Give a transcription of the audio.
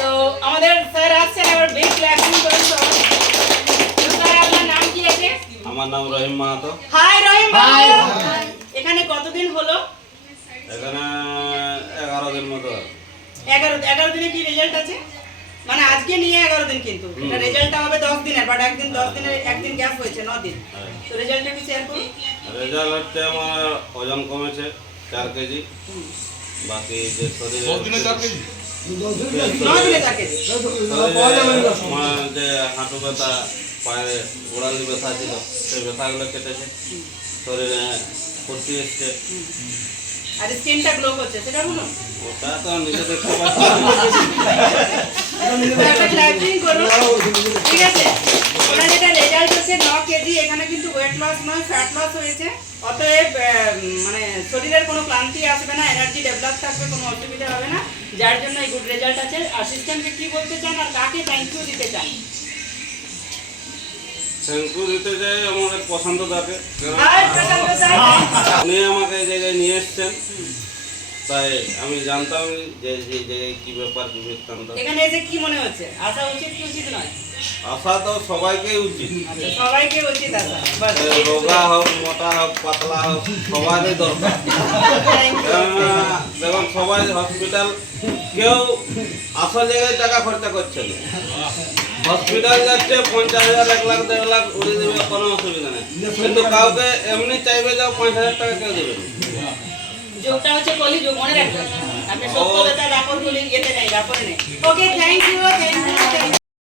তো আমাদের স্যার আসছেন, এবার বিগ ক্লাসিং করুন সবাই। তো স্যার আপনার নাম কি আছে? আমার নাম রহিম মাহাতো। হাই রহিম ভাই। এখানে কতদিন হলো? এখানে 11 দিন মতো। 11 দিনে কি রেজাল্ট আছে? মানে আজকে নিয়ে 11 দিন, কিন্তু এটা রেজাল্টটা হবে 10 দিনের, বাট একদিন 10 দিনের একদিন গ্যাপ হয়েছে 9 দিন। তো রেজাল্টটা কি শেয়ার করুন। রেজাল্ট হচ্ছে আমার ওজন কমেছে 4 কেজি। বাকি যে শরীরে 10 দিনে 4 কেজি 9 দিনে থাকে। আমার যে হাঁটু ব্যথা, পায়ে গোড়ালি ব্যথা ছিল, সেই ব্যথাগুলো কেটেছে। শরীরে ফুর্তি এসছে। আর স্কিনটা গ্লো করছে, সেটা বলুন। ওটা তো নিজে দেখতে পাচ্ছি। একটা ক্লাসিং করুন, ঠিক আছে? ওনার যেটা রেজাল্ট হচ্ছে 9 কেজি, এখানে কিন্তু ওয়েট লস নয়, ফ্যাট লস হয়েছে। অতএব মানে শরীরের কোনো ক্লান্তি আসবে না, এনার্জি ডেভেলপ থাকবে, কোনো অসুবিধা হবে না, যার জন্য এই গুড রেজাল্ট আছে। অ্যাসিস্ট্যান্টকে কি বলতে চান আর কাকে থ্যাংক ইউ দিতে চান? থ্যাংক ইউ দিতে চাই আমাদের পছন্দ থাকে, হাই প্রশান্ত স্যার। উনি আমাকে এই জায়গায় নিয়ে এসছেন। তাই আমি জানতাম যে এই জায়গায় কি ব্যাপার, কি বৃত্তান্ত। এখানে এসে কি মনে হচ্ছে? আসা উচিত কি উচিত নয়? আশা তো সবাইকেই উচিত। আচ্ছা, সবাইকে উচিত আসা। বাস, রোগা হোক, মোটা হোক, পাতলা হোক, সবারই দরকার। Thank you. দেখুন সবাই হসপিটাল, কেউ আসল জায়গায় টাকা খরচা করছে না। হসপিটাল যাচ্ছে 50,000, 1 লাখ, 1.5 লাখ উড়িয়ে দেবে, কোনো অসুবিধা নেই। কিন্তু কাউকে এমনি চাইবে যাও 5,000 টাকা কেউ দেবে না। যোগটা হচ্ছে কলিযুগ, মনে রাখবেন। আপনি সত্যতা ব্যাপার বলে ইয়েতে নেই, ব্যাপারে নেই। ওকে, থ্যাংক ইউ, থ্যাংক ইউ।